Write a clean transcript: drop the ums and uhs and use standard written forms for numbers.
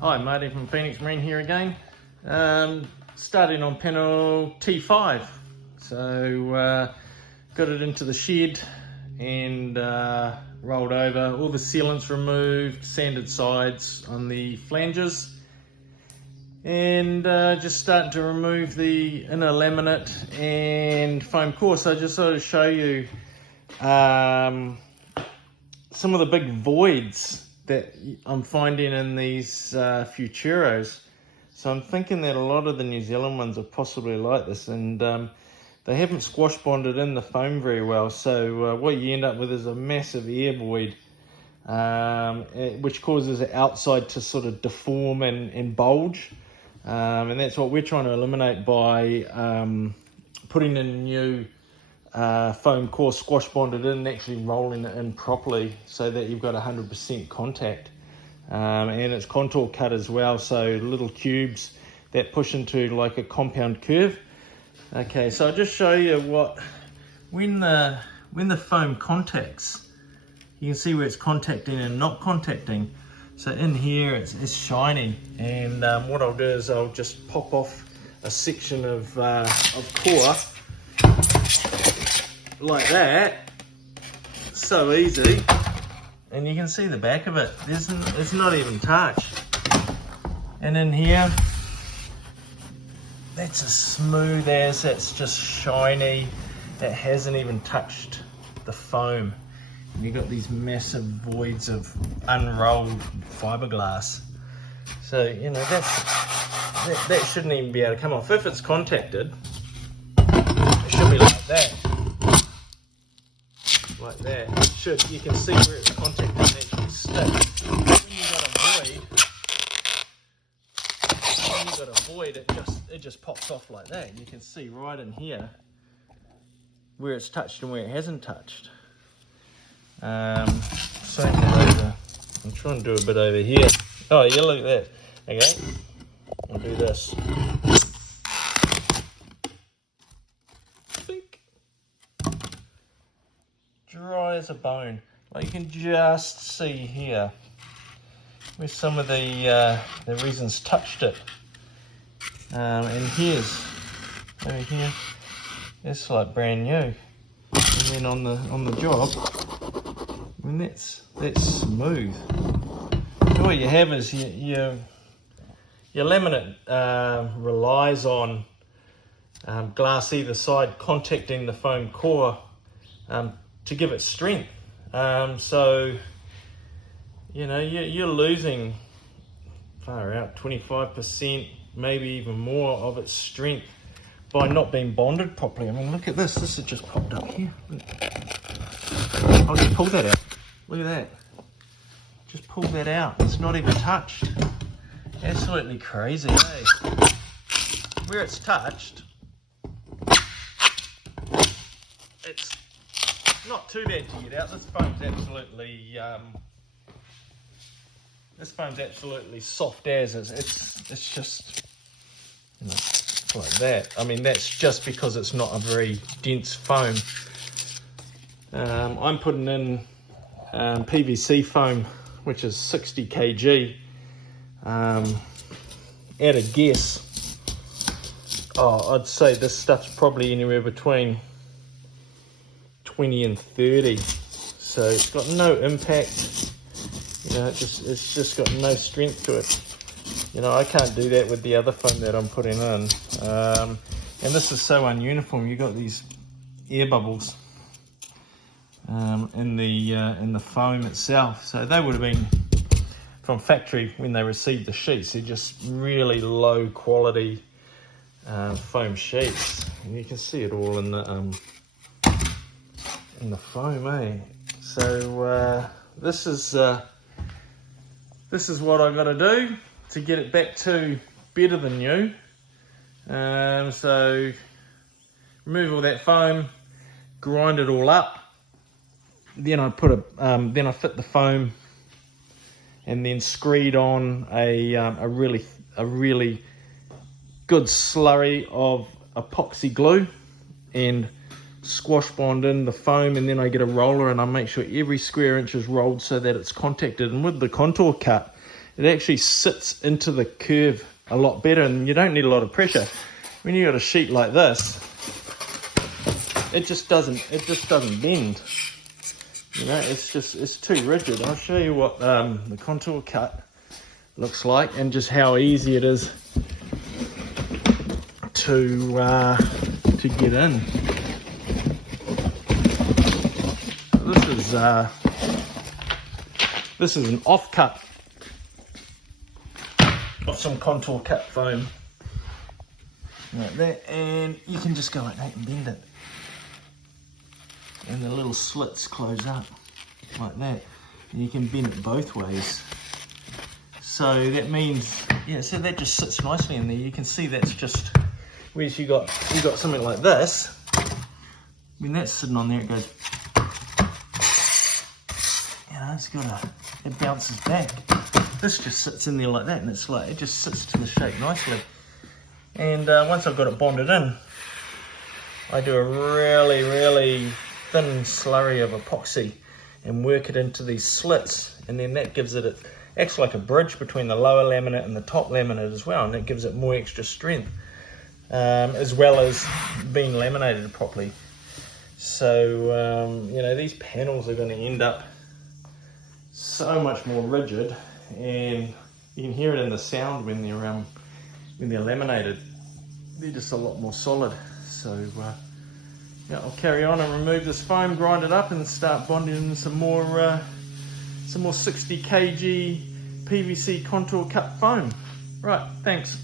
Hi, Marty from Phoenix Marine here again. Starting on panel T5. So got it into the shed and rolled over. All the sealants removed, sanded sides on the flanges, and just starting to remove the inner laminate and foam core. So I just sort of show you some of the big voids that I'm finding in these Futuros. So I'm thinking that a lot of the New Zealand ones are possibly like this, and they haven't squash bonded in the foam very well. So what you end up with is a massive air void, which causes the outside to sort of deform and bulge. And that's what we're trying to eliminate by putting in a new foam core squash bonded in and actually rolling it in properly so that you've got 100% contact, and it's contour cut as well, so little cubes that push into like a compound curve. Okay, so I'll just show you what when the foam contacts, you can see where it's contacting and not contacting. So in here it's shiny, and what I'll do is I'll just pop off a section of core like that, so easy, and you can see the back of it. It's not even touched. And in here, that's as smooth as, it's just shiny. It hasn't even touched the foam. And you've got these massive voids of unrolled fiberglass. So you know that shouldn't even be able to come off. If it's contacted, it should be like that. Like that. You can see where it's contacted and actually sticks. When you've got a void, it just pops off like that. You can see right in here where it's touched and where it hasn't touched. Same over. I'm trying to do a bit over here. Oh yeah, look at that. Okay, I'll do this. Dry as a bone. Like you can just see here where some of the resin's touched it. And here's over here, it's like brand new. And then on the job, I mean that's smooth. So what you have is your laminate relies on glass either side contacting the foam core to give it strength. So you know you're losing far out 25%, maybe even more of its strength by not being bonded properly. I mean, look at this. This has just popped up here. I'll just pull that out. Look at that. Just pull that out. It's not even touched. Absolutely crazy, eh? Where it's touched, it's not too bad to get out. This foam's absolutely soft as is. It's just, you know, like that. I mean, that's just because it's not a very dense foam. I'm putting in PVC foam, which is 60 kg. At a guess, I'd say this stuff's probably anywhere between 20 and 30. So it's got no impact. You know, it's just got no strength to it. You know, I can't do that with the other foam that I'm putting in. And this is so ununiform. You've got these air bubbles in the foam itself. So they would have been from factory when they received the sheets. They're just really low quality foam sheets, and you can see it all in the foam, eh? So this is what I got to do to get it back to better than new. So remove all that foam, grind it all up. Then I then I fit the foam, and then screed on a really good slurry of epoxy glue and squash bond in the foam, and then I get a roller and I make sure every square inch is rolled so that it's contacted. And with the contour cut, it actually sits into the curve a lot better, and you don't need a lot of pressure. When you got a sheet like this, it just doesn't bend. You know, it's too rigid. I'll show you what the contour cut looks like, and just how easy it is to get in. This is an offcut of some contour cut foam, like that, and you can just go like that and bend it, and the little slits close up like that, and you can bend it both ways. So that means, yeah, so that just sits nicely in there. You can see that's just, whereas you got something like this, when that's sitting on there, it goes, you know, it bounces back. This just sits in there like that, and it's like, it just sits to the shape nicely. And once I've got it bonded in, I do a really, really thin slurry of epoxy and work it into these slits, and then that gives it, acts like a bridge between the lower laminate and the top laminate as well, and it gives it more extra strength, as well as being laminated properly. So, you know, these panels are going to end up so much more rigid, and you can hear it in the sound when they're laminated. They're just a lot more solid. So yeah, I'll carry on and remove this foam, grind it up, and start bonding in some more 60 kg PVC contour cut foam. Right, thanks.